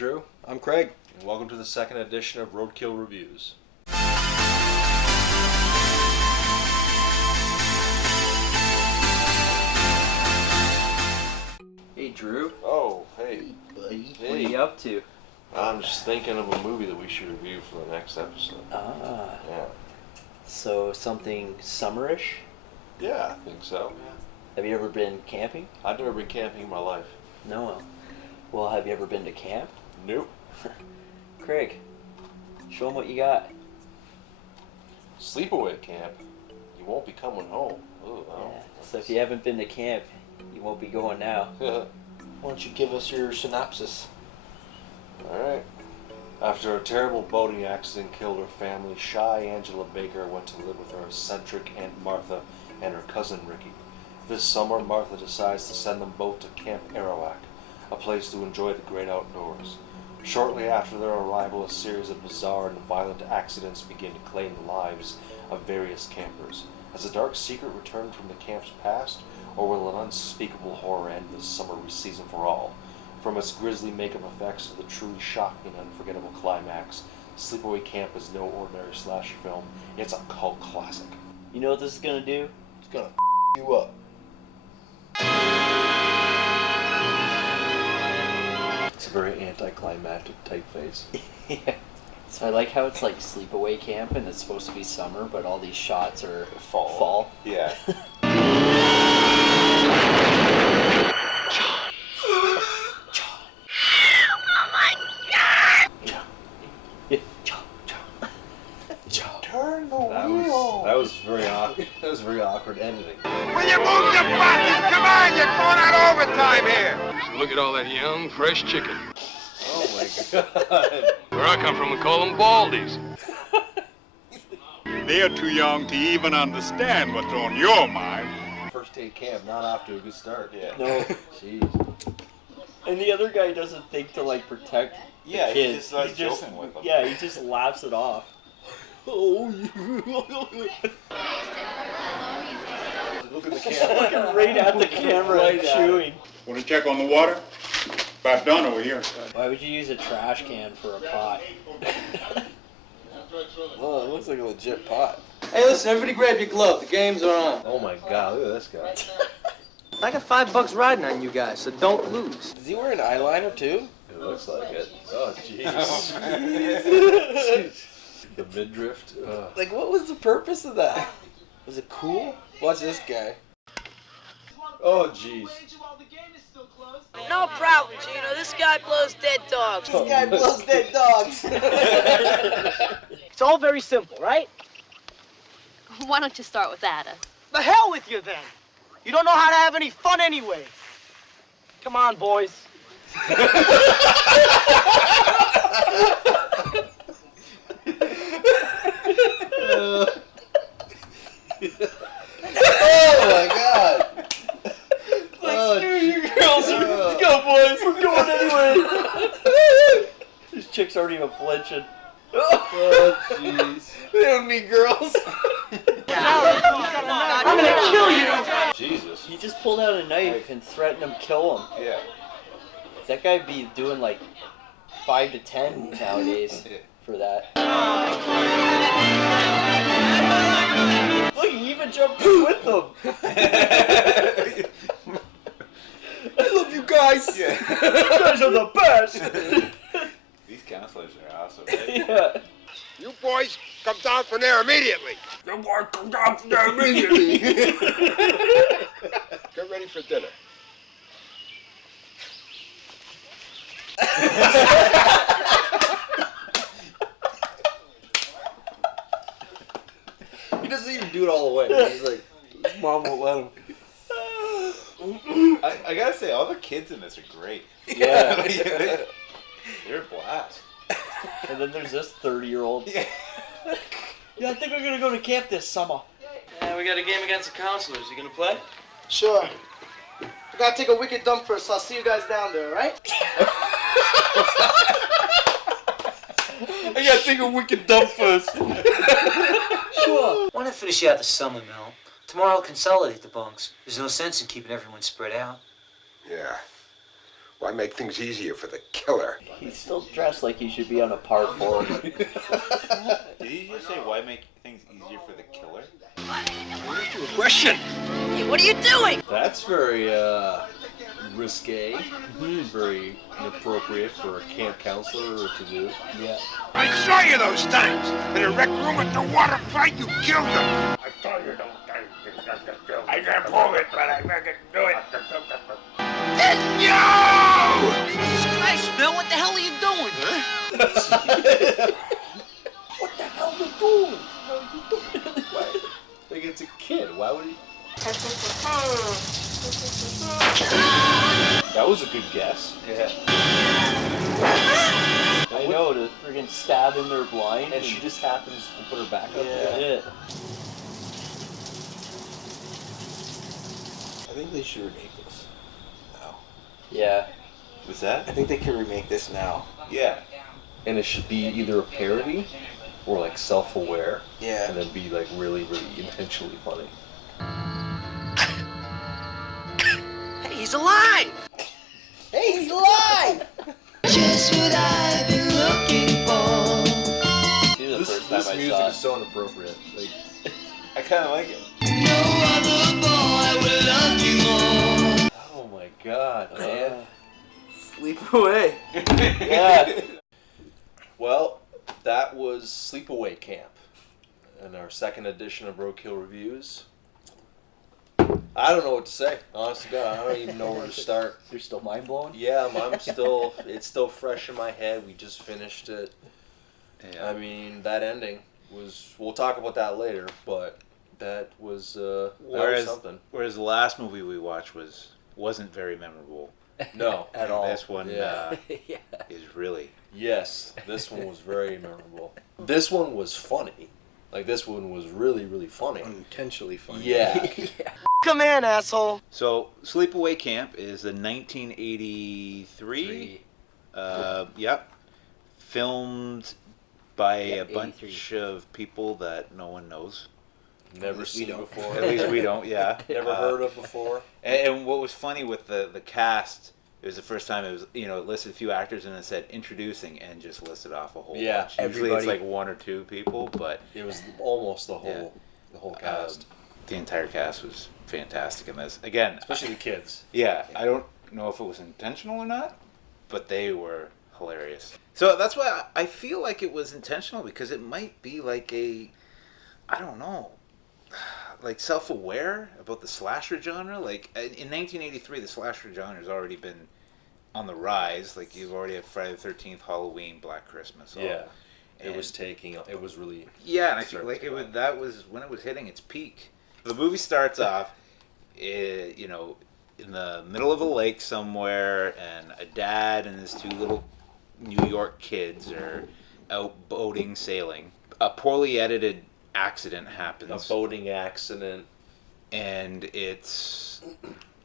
Drew. I'm Craig. And welcome to the second edition of Roadkill Reviews. Hey Drew. Oh, hey. Buddy. What are you up to? I'm just thinking of a movie that we should review for the next episode. Ah. Yeah. So something summerish? Yeah, I think so. Have you ever been camping? I've never been camping in my life. No. Well, have you ever been to camp? Nope. Craig, show them what you got. Sleepaway Camp. You won't be coming home. Ooh, Yeah. no. So if you haven't been to camp, you won't be going now. Why don't you give us your synopsis? Alright. After a terrible boating accident killed her family, shy Angela Baker went to live with her eccentric Aunt Martha and her cousin Ricky. This summer, Martha decides to send them both to Camp Arawak, a place to enjoy the great outdoors. Shortly after their arrival, a series of bizarre and violent accidents begin to claim the lives of various campers. Has a dark secret returned from the camp's past, or will an unspeakable horror end this summer season for all? From its grisly makeup effects to the truly shocking and unforgettable climax, Sleepaway Camp is no ordinary slasher film. It's a cult classic. You know what this is gonna do? It's gonna you up. It's a very anticlimactic typeface. Yeah. So I like how it's like sleepaway camp and it's supposed to be summer, but all these shots are fall. Yeah. Turn the That was very awkward. That was very awkward editing. Will you move your button? Come on, you're going on overtime here. Look at all that young, fresh chicken. Oh my god. Where I come from, we call them baldies. They're too young to even understand what's on your mind. First day camp, not off to a good start. Yeah. No. Jeez. And the other guy doesn't think to like protect the Yeah, kids. he just starts joking with them. Yeah, he just laughs it off. Oh, look at the camera. Looking right at the camera Right and at chewing. Want to check on the water? About done over here. Why would you use a trash can for a pot? Oh, it looks like a legit pot. Hey, listen, everybody grab your glove. The games are on. Oh my god, look at this guy. I got $5 riding on you guys, so don't lose. Is he wearing eyeliner too? It looks like it. Oh jeez. The midriff. Like, what was the purpose of that? Was it cool? Watch this guy. Oh jeez. No problem, Gino. This guy blows dead dogs. This guy blows dead dogs. It's all very simple, right? Why don't you start with that? The hell with you, then. You don't know how to have any fun anyway. Come on, boys. Oh my god. Screw you girls. Let's go, boys. We're going anyway. These chicks aren't even flinching. Oh jeez. They don't need girls. I'm gonna kill you. Jesus. He just pulled out a knife and threatened him, kill him. Yeah. That guy'd be doing like 5 to 10 nowadays for that. Look, he even jumped in with them. I love you guys. You guys are the best. These counselors are awesome. Right? Yeah. You boys come down from there immediately. You want to come down from there immediately. Get ready for dinner. He doesn't even do it all the way. He's like, his mom won't let him. I gotta say, all the kids in this are great. Yeah. They're a blast. And then there's this 30-year-old. Yeah, I think we're gonna go to camp this summer. Yeah, we got a game against the counselors. You gonna play? Sure. I gotta take a wicked dump first, so I'll see you guys down there, right? I gotta take a wicked dump first. Sure. Why not finish out the summer, Mel? Tomorrow I'll consolidate the bunks. There's no sense in keeping everyone spread out. Yeah. Why make things easier for the killer? He's still dressed like he should be on a par 4. Did he just say why make things easier for the killer? Question. Hey, what are you doing? That's very risque, very inappropriate for a camp counselor to do. Yeah. I saw you those times. In a rec room at the water fight, you killed them. I saw you those times. I can't pull it, but I can do it. No! Jesus Christ, Bill, what the hell are you doing, huh? What the hell are you doing? Like it's a kid. Why would he? That was a good guess. Yeah. I know, to friggin' stab in their blind. And she just happens to put her back up Yeah. there. I think they should remake this now. Yeah. What's that? I think they can remake this now. Yeah. And it should be either a parody or like self-aware, Yeah. and then be like really, really intentionally funny. Hey, he's alive! Hey, he's alive! Just what I've been looking for. See, the This first time I music saw is so inappropriate. Like, I kind of like it. No other boy will love you more. oh my god, man. Sleep away. Yeah. Well, that was Sleepaway Camp, and our second edition of Roadkill Reviews. I don't know what to say. Honest to God, I don't even know where to start. You're still mind blown? Yeah, it's still fresh in my head. We just finished it. Yeah. I mean, that ending was, we'll talk about that later, but that was something. Whereas the last movie we watched wasn't very memorable. No. At all. This one Yeah. Yeah. is really. Yes, this one was very memorable. This one was funny. Like, this one was really, really funny. Intentionally funny. Yeah. Come in, asshole. So, Sleepaway Camp is a 1983. Yep. Filmed by a bunch 83. of people that no one knows. Never least we seen don't. before. At least we don't, yeah. Never heard of before. And what was funny with the cast, it was the first time it was, it listed a few actors and it said introducing and just listed off a whole Yeah, bunch. Usually it's everybody. like one or two people, but It was almost the Yeah. whole cast. the entire cast was fantastic in this. Again, Especially the kids. yeah, I don't know if it was intentional or not, but they were hilarious. So that's why I feel like it was intentional, because it might be like I don't know, like self-aware about the slasher genre. Like in 1983, the slasher genre has already been on the rise. Like you've already had Friday the 13th, Halloween, Black Christmas. all. Yeah. It And- was really... Yeah, and I feel started like to go. that was when it was hitting its peak. The movie starts off, in the middle of a lake somewhere, and a dad and his two little New York kids are out boating, sailing. A poorly edited accident happens. A boating accident. And it's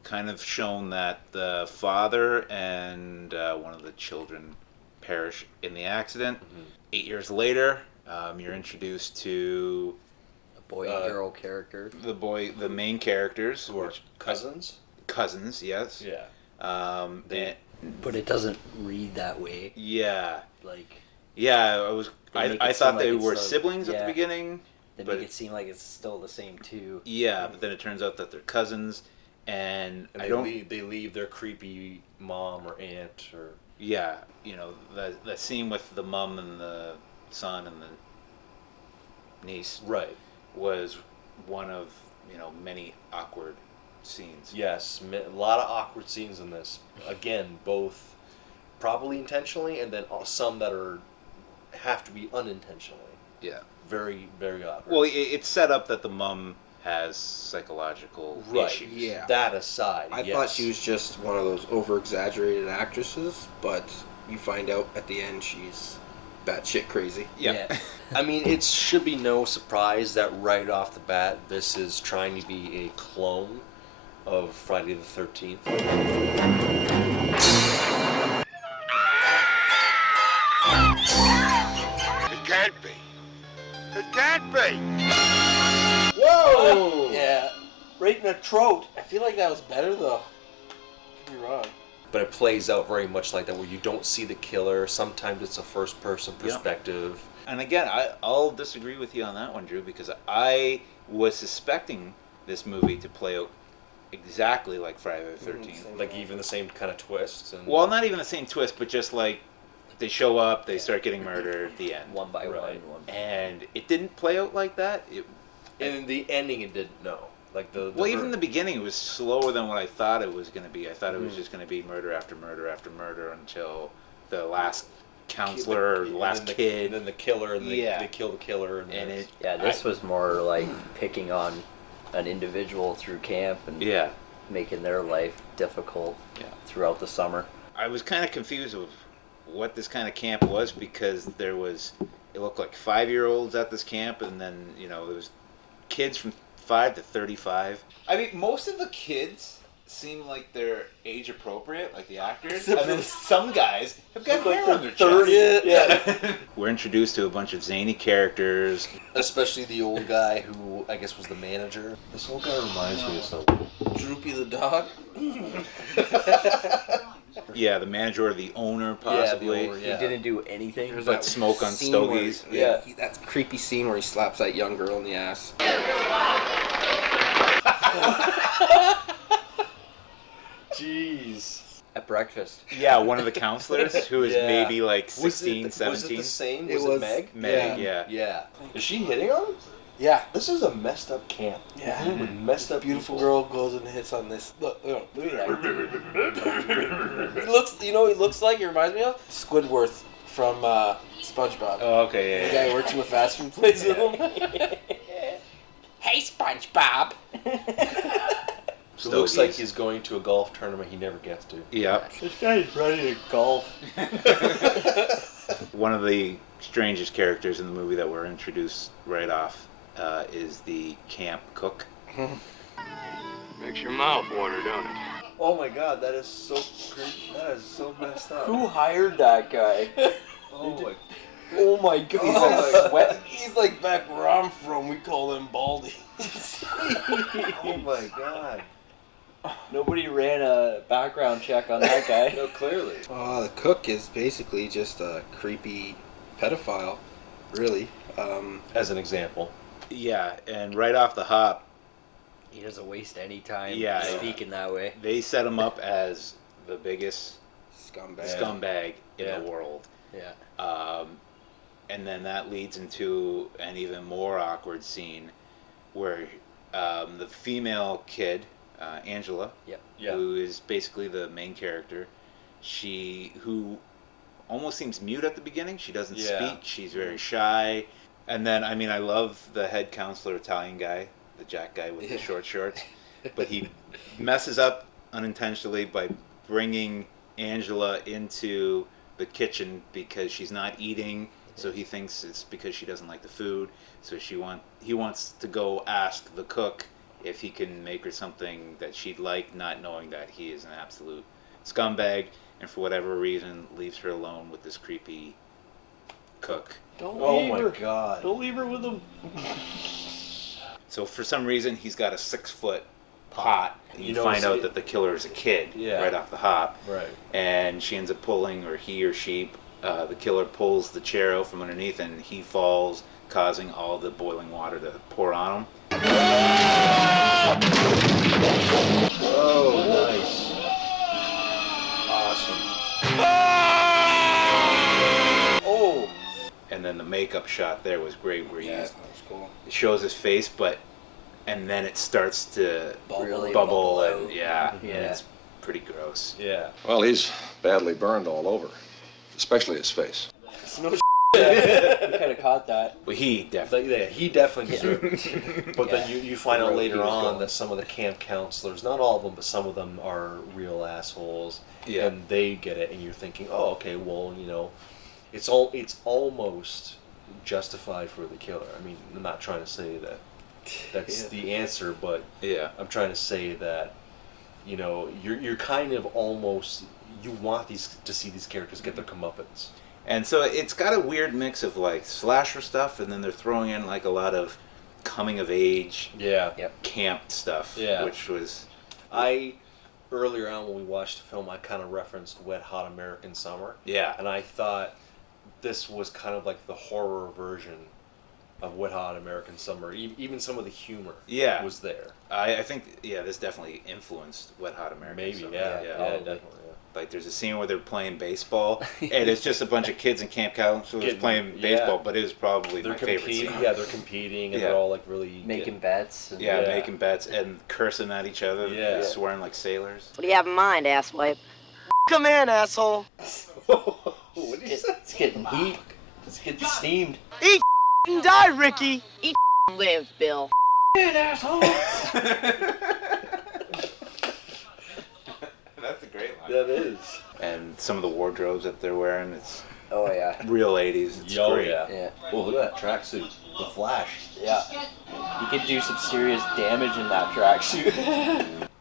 kind of shown that the father and one of the children perish in the accident. Mm-hmm. 8 years later, you're introduced to A boy and girl character. the main characters, Who are cousins? cousins, yes. Yeah. And- But it doesn't read that way. yeah, Like, yeah. They make I it thought seem they like it's were the- siblings at yeah. the beginning. they But- make it seem like it's still the same two. Yeah, but then it turns out that they're cousins, and And I they don't. leave their creepy mom or aunt or... Yeah, the scene with the mom and the son and the niece Right. was one of many awkward scenes. Yes, a lot of awkward scenes in this. Again, both probably intentionally, and then some that have to be unintentionally. Yeah. Very, very awkward. Well, it's set up that the mom has psychological right. issues. Yeah. That aside, I yes. thought she was just one of those over-exaggerated actresses, but you find out at the end she's batshit crazy. Yeah. I mean, it should be no surprise that right off the bat, this is trying to be a clone of Friday the 13th. It can't be. It can't be. Whoa! Yeah. Right in the throat. I feel like that was better though. Could be wrong. but it plays out very much like that, where you don't see the killer. Sometimes it's a first-person perspective. And again, I'll disagree with you on that one, Drew, because I was suspecting this movie to play out exactly like Friday the 13th. Like even the same kind of twists. And... Well, not even the same twist, but just like they show up, they start getting murdered at the end. One by one. And it didn't play out like that. In the ending, it didn't. No. Like even the beginning, it was slower than what I thought it was going to be. I thought it was just going to be murder after murder after murder until the last counselor or the last kid. And then the killer, and they kill the killer. And this was more like picking on an individual through camp and making their life difficult throughout the summer. I was kind of confused with what this kind of camp was, because it looked like 5-year-olds at this camp, and then, there was kids from 5 to 35. I mean, most of the kids seem like they're age appropriate, like the actors, and then some guys have got hair on their chest. Yeah. We're introduced to a bunch of zany characters, especially the old guy who I guess was the manager. This old guy reminds me of something. Droopy the dog. Yeah, the manager or the owner, possibly. Yeah, the owner, He didn't do anything but smoke on stogies. That creepy scene where he slaps that young girl in the ass. Jeez. At breakfast. Yeah, one of the counselors who is maybe like 16, 17. Was it the same? Was it Meg? Meg, yeah. Is she hitting on him? Yeah. This is a messed up camp. Yeah. With messed up beautiful girl goes and hits on this. Look at that. He looks like, he reminds me of Squidward from SpongeBob. Oh, okay, The guy who works in a fast food place with him. Hey, SpongeBob. So it looks like he's going to a golf tournament he never gets to. Yeah. This guy's ready to golf. One of the strangest characters in the movie that were introduced right off is the camp cook. Makes your mouth water, don't it? Oh my god, that is so crazy. That is so messed up. Who hired that guy? Oh my god. He's like back where I'm from, we call him Baldy. Oh my god. Nobody ran a background check on that guy. No, clearly. The cook is basically just a creepy pedophile, really. As an example. Yeah, and right off the hop, he doesn't waste any time speaking that way. They set him up as the biggest scumbag in the world. Yeah. And then that leads into an even more awkward scene where the female kid, Angela, who is basically the main character, who almost seems mute at the beginning. She doesn't speak. She's very shy. And then, I love the head counselor, Italian guy, the Jack guy with the short shorts. But he messes up unintentionally by bringing Angela into the kitchen because she's not eating. So he thinks it's because she doesn't like the food. So he wants to go ask the cook if he can make her something that she'd like, not knowing that he is an absolute scumbag, and for whatever reason leaves her alone with this creepy cook. Don't leave her. God. Don't leave her with him. So for some reason he's got a 6-foot pot, and you find out that the killer is a kid right off the hop. Right. And she ends up pulling, or he or she, the killer pulls the chair out from underneath, and he falls, causing all the boiling water to pour on him. Oh, nice. Awesome. Oh! And then the makeup shot there was great, where that was cool. It shows his face, and then it starts to bubble and and it's pretty gross. Yeah. Well, he's badly burned all over, especially his face. No We could have caught that. Well, he definitely. He definitely deserved it. But then you find out later on that some of the camp counselors, not all of them, but some of them are real assholes. Yeah. And they get it, and you're thinking, oh, okay, well, it's almost justified for the killer. I'm not trying to say that that's the answer, but I'm trying to say that, you're kind of almost, you want to see these characters get their comeuppance. And so it's got a weird mix of like slasher stuff, and then they're throwing in like a lot of coming of age camp stuff, which was... earlier on when we watched the film, I kind of referenced Wet Hot American Summer. Yeah. And I thought this was kind of like the horror version of Wet Hot American Summer. Even some of the humor was there. I think, this definitely influenced Wet Hot American Maybe, Summer. yeah, definitely. Yeah. Like, there's a scene where they're playing baseball, and it's just a bunch of kids in Camp Counselors playing baseball, but it was probably my favorite scene. Yeah, they're competing, and they're all, like, really... Making bets. And making bets and cursing at each other, swearing like sailors. What do you have in mind, asswipe? Come in, asshole. What did you say? It's getting heat. It's getting steamed. Eat and die, Ricky. Eat and live, Bill. Asshole. That's a great line. That is. And some of the wardrobes that they're wearing, it's real 80s. It's great. Yeah. Oh, look at that tracksuit. The Flash. Yeah. You could do some serious damage in that tracksuit.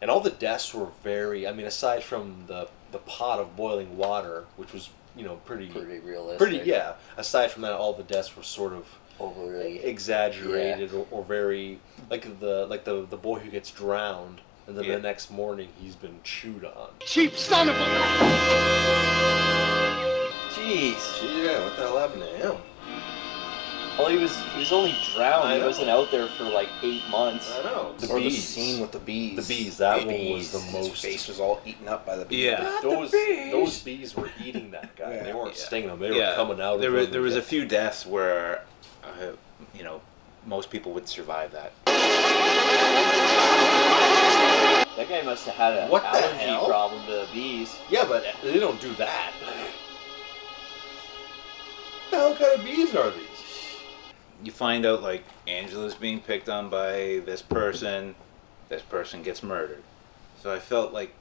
And all the deaths were very, I mean, aside from the pot of boiling water, which was, pretty realistic. Aside from that, all the deaths were sort of overly exaggerated or very, like the boy who gets drowned. And then the next morning, he's been chewed on. Cheap son of a... Jeez. Yeah, what the hell happened to him? Well, he was only drowned. He wasn't out there for like 8 months. I know. The scene with the bees. The bees. That one was the most. His face was all eaten up by the bees. Yeah. Those bees were eating that guy. They weren't stinging him. They were coming out. There was a few deaths where, most people would survive that. That guy must have had an allergy problem to bees. Yeah, but they don't do that. What the hell kind of bees are these? You find out, like, Angela's being picked on by this person gets murdered. So I felt like,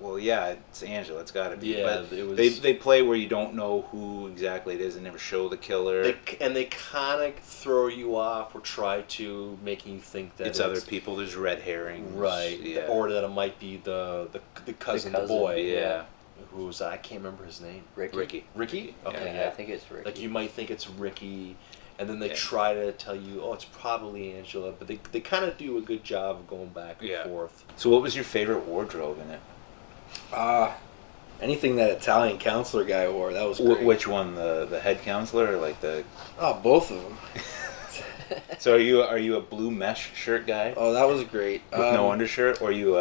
well, yeah, it's Angela, it's gotta be. Yeah, but it was... they play where you don't know who exactly it is. They never show the killer. They kind of throw you off or try to making you think that it's other people. There's red herrings. Right. Yeah. Or that it might be the cousin, the boy. Yeah. Who's, I can't remember his name. Ricky. Ricky? Okay, Yeah, I think it's Ricky. Like, you might think it's Ricky, and then they try to tell you, oh, it's probably Angela, but they kind of do a good job of going back and forth. So what was your favorite wardrobe in it? Anything that Italian counselor guy wore, that was great. Which one? The head counselor or like the... Oh, both of them. So are you a blue mesh shirt guy? Oh, that was great. With no undershirt, or you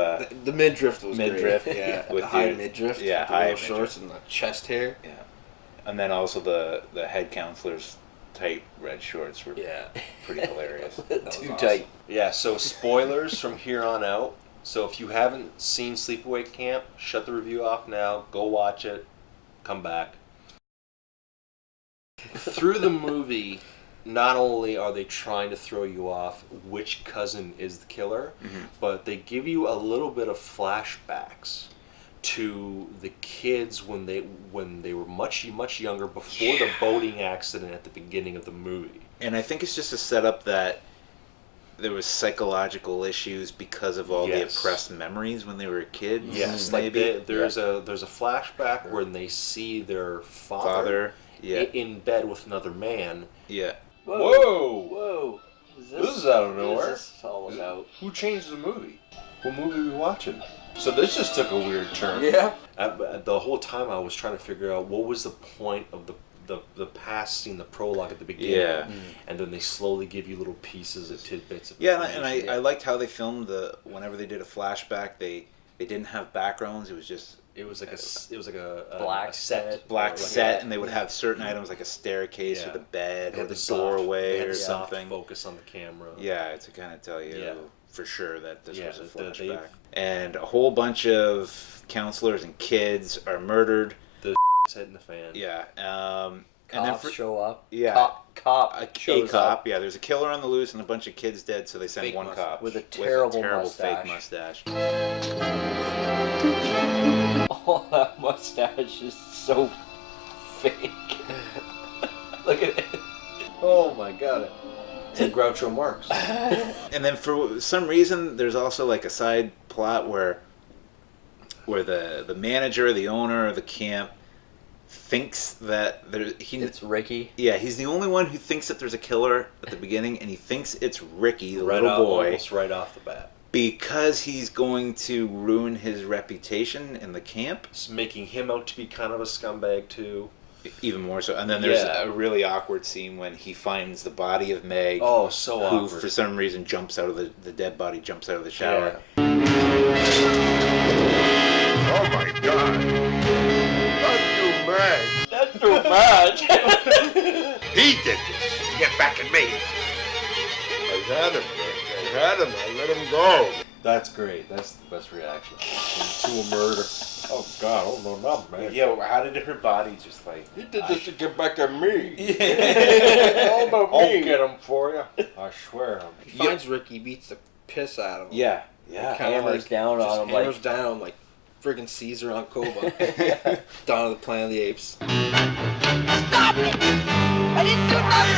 the midriff was midriff, great. Yeah, with the high midriff. Yeah, the high shorts and the chest hair. Yeah, and then also the head counselor's tight red shorts were pretty hilarious. Too tight. Yeah. So spoilers from here on out. So if you haven't seen Sleepaway Camp, shut the review off now. Go watch it. Come back. Through the movie, not only are they trying to throw you off which cousin is the killer, but they give you a little bit of flashbacks to the kids when they were much younger, before the boating accident at the beginning of the movie. And I think it's just a setup that there was psychological issues because of all the oppressed memories when they were kids. Yes, maybe. like there's a flashback when they see their father in bed with another man. Yeah. Whoa! This is out of nowhere. What is this all about? Who changed the movie? What movie are we watching? So this just took a weird turn. Yeah. The whole time I was trying to figure out what was the point of the past scene, the prologue at the beginning. Yeah. And then they slowly give you little pieces of tidbits of and I liked how they filmed whenever they did a flashback, they didn't have backgrounds. It was like a black set, and they would have certain items like a staircase or the bed or the doorway or something. Focus on the camera. Yeah, to kind of tell you for sure that this was a flashback. And a whole bunch of counselors and kids are murdered. The hitting the fan. Yeah. And then show up. Yeah. Cop shows up. Yeah, there's a killer on the loose and a bunch of kids dead, so they send one cop with a terrible fake mustache. Oh, that mustache is so fake. Look at it. Oh my god. It's like Groucho Marx. And then for some reason, there's also like a side plot where the manager, the owner of the camp, thinks that it's Ricky. Yeah, he's the only one who thinks that there's a killer at the beginning, and he thinks it's Ricky, the little boy, almost right off the bat. because he's going to ruin his reputation in the camp. It's making him out to be kind of a scumbag too. Even more so. And then there's a really awkward scene when he finds the body of Meg. Oh, so who, awkward. for some reason, jumps out of the dead body, jumps out of the shower. Oh my God! That's too much. He did this to get back at me. I had him, Rick. I had him. I let him go. That's great. That's the best reaction to a murder. Oh God! Oh no, not man. Yeah, how did her body just like? He did this to get back at me. Yeah. All about me. I'll get him for you. I swear. He finds Ricky, beats the piss out of him. Yeah. Hammers down on him. Hammers down like friggin' Caesar on Koba. Dawn of the Planet of the Apes. Stop it! I didn't do nothing!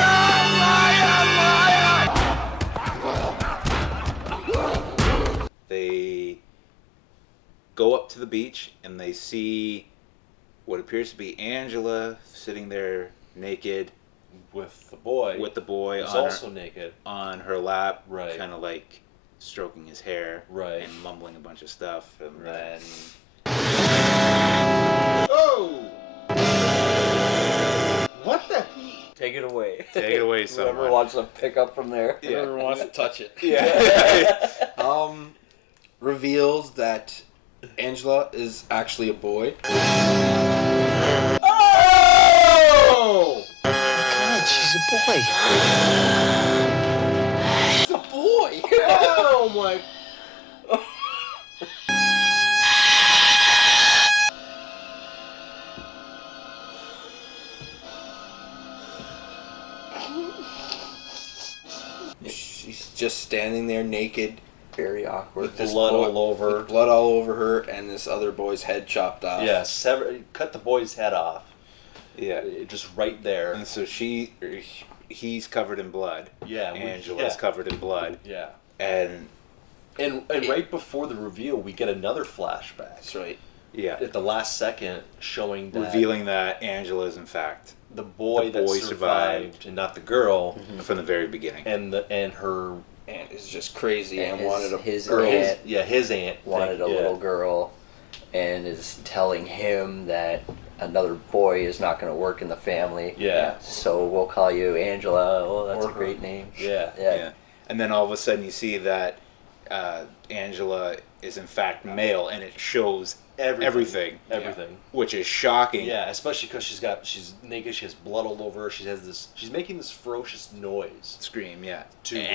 They go up to the beach and they see what appears to be Angela sitting there naked with the boy. Who's also naked on her lap, right? Kind of like stroking his hair, right, and mumbling a bunch of stuff, and then. Oh! What the? Take it away. Take it away, someone. Whoever wants to pick up from there. Whoever wants to touch it. Yeah. Reveals that Angela is actually a boy. Oh! God, she's a boy. She's a boy. Oh my! She's just standing there naked. Very awkward. With this blood boy, all over. with blood all over her, and this other boy's head chopped off. Yeah, cut the boy's head off. Yeah, just right there. And so he's covered in blood. Yeah, Angela's covered in blood. Yeah, and right before the reveal, we get another flashback. That's right. Yeah, at the last second, showing that revealing that Angela is in fact the boy that survived, and not the girl from the very beginning. And her aunt is just crazy and wanted his girl. aunt. His aunt wanted a little girl, and is telling him that another boy is not going to work in the family. Yeah. So we'll call you Angela. Oh, that's a great name. Yeah. And then all of a sudden you see that Angela is in fact male, and it shows everything, which is shocking. Yeah, especially because she's naked. She has blood all over her. She's making this ferocious noise. Scream, yeah.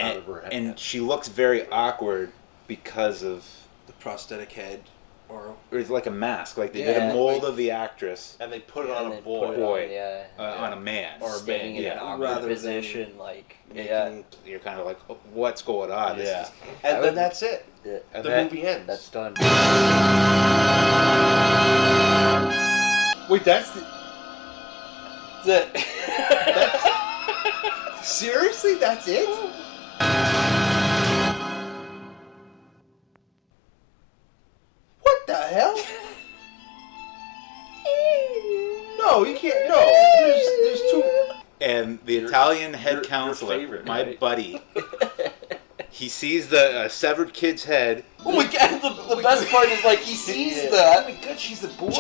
Out of her head. And she looks very awkward because of the prosthetic head, or it's like a mask. Like they did a mold of the actress, and they put it on a boy, on a man, or a standing in an awkward position, like you're kind of like, oh, what's going on? Yeah, and then that's it. Yeah. The movie ends. That's done. Wait, that's seriously? That's it? What the hell? No, you can't. No, there's two. And the Italian head counselor, favorite, my right? buddy, he sees the severed kid's head. Oh my God! The best part is like he sees that. Oh my God, she's a boy.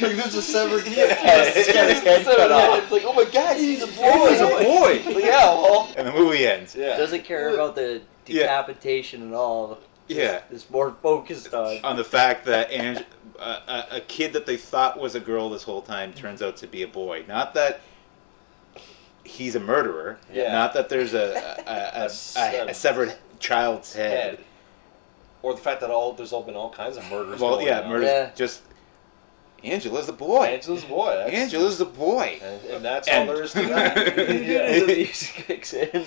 Like there's a severed he's got his head cut off. It's like, oh my God, he's a boy. He's a boy. Like, yeah, well. And the movie ends. Yeah. Doesn't care about the decapitation and all. Yeah. It's more focused on the fact that a kid that they thought was a girl this whole time turns out to be a boy. Not that he's a murderer. Yeah. Not that there's a severed child's head. Or the fact that there's been all kinds of murders. Well, going on. murders. Yeah. Just Angela's the boy. Angela's the boy. Angela's the boy. And that's all there is to that. the music kicks in.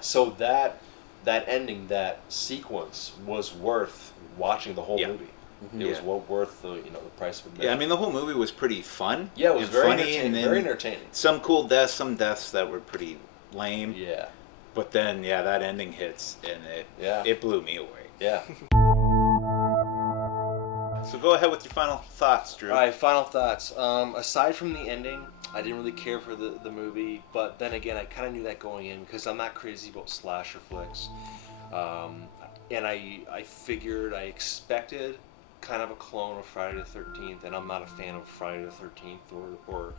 So that ending, that sequence was worth watching the whole movie. It was well worth the price of admission. Yeah, I mean the whole movie was pretty fun. Yeah, it was very funny, entertaining. and then Very entertaining. Some cool deaths, some deaths that were pretty lame. Yeah. But then that ending hits and it blew me away. Yeah. So go ahead with your final thoughts, Drew. All right, final thoughts. Aside from the ending, I didn't really care for the movie, but then again, I kind of knew that going in because I'm not crazy about slasher flicks. And I figured, I expected kind of a clone of Friday the 13th, and I'm not a fan of Friday the 13th or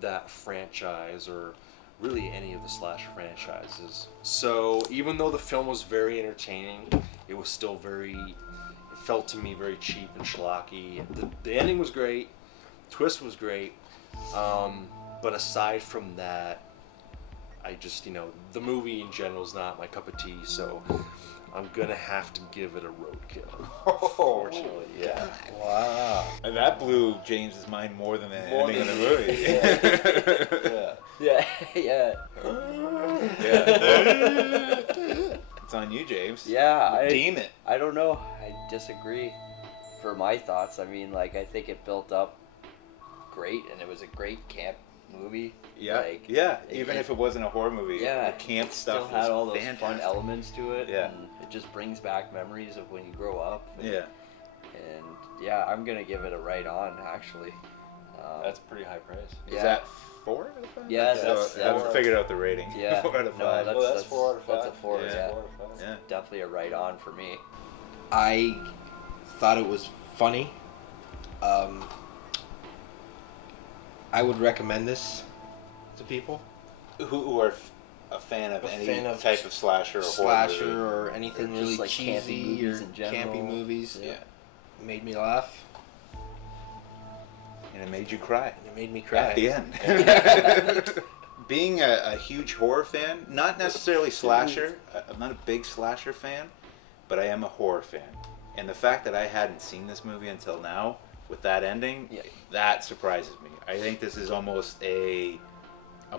that franchise or really any of the slasher franchises. So even though the film was very entertaining, it was still it felt to me very cheap and schlocky. The ending was great, twist was great, but aside from that, I just, the movie in general is not my cup of tea, so I'm gonna have to give it a roadkill. Unfortunately, yeah. Wow. And that blew James's mind more than the ending of the movie. Yeah. It's on you, James. Yeah, Deem it. I don't know. I disagree. For my thoughts, I mean, like, I think it built up great, and it was a great camp movie. Yeah, like, even if it wasn't a horror movie, the camp stuff still had all those fantastic. fun elements to it. Yeah, and it just brings back memories of when you grow up. And, yeah, I'm gonna give it a right on, actually. That's pretty high praise. Is that 4 out of 5? Yeah, I haven't figured out the rating. Yeah, 4 out of 5. No, that's 4 out of 5. That's a 4. Yeah, 4 out of 5. yeah. Definitely a right on for me. I thought it was funny. I would recommend this to people who are a fan of type of slasher or horror movie. or anything Or really just, like, cheesy campy movies or in general. campy movies. Yeah. Made me laugh. And it made you cry. It made me cry at the end. Being a huge horror fan, not necessarily slasher. I'm not a big slasher fan, but I am a horror fan. And the fact that I hadn't seen this movie until now, with that ending, that surprises me. I think this is almost a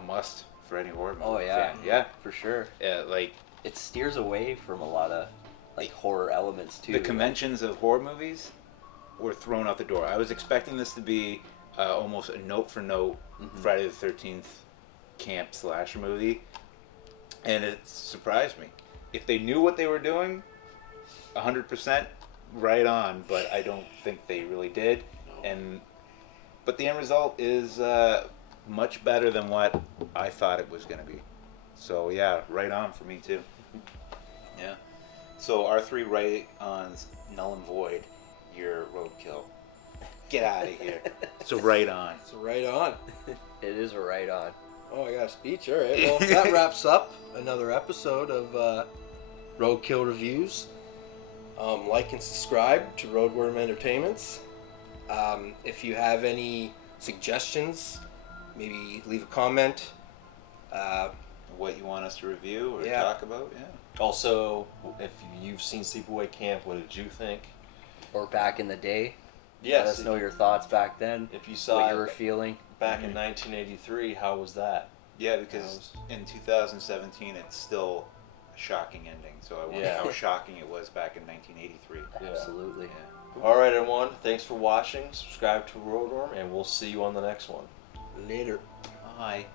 must for any horror movie. Oh yeah, fan. Yeah, for sure. Yeah, like it steers away from a lot of like horror elements too. The conventions of horror movies were thrown out the door. I was expecting this to be almost a note for note Friday the 13th camp slasher movie, and it surprised me. If they knew what they were doing, 100% right on, but I don't think they really did. But the end result is much better than what I thought it was going to be. So yeah, right on for me too. Yeah. So our 3 right-ons, null and void, your roadkill. Get out of here. It's a right on. It's a right on. It is a right on. Oh, I got a speech. All right. Well, that wraps up another episode of Roadkill Reviews. Like and subscribe to RoadWorm Entertainments. If you have any suggestions, maybe leave a comment. What you want us to review or talk about, yeah. Also, if you've seen Sleepaway Camp, what did you think? Or back in the day. Yes. Let us know your thoughts back then. If you saw what you were feeling. Back in 1983, how was that? Yeah, because in 2017, it's still a shocking ending. So I wonder how shocking it was back in 1983. Absolutely. Yeah. All right, everyone. Thanks for watching. Subscribe to RoadWorm, and we'll see you on the next one. Later. Bye.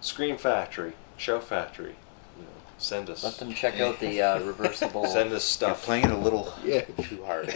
Screen Factory, Show Factory, send us. Let them check out the reversible. Send us stuff. You're playing it a little too hard.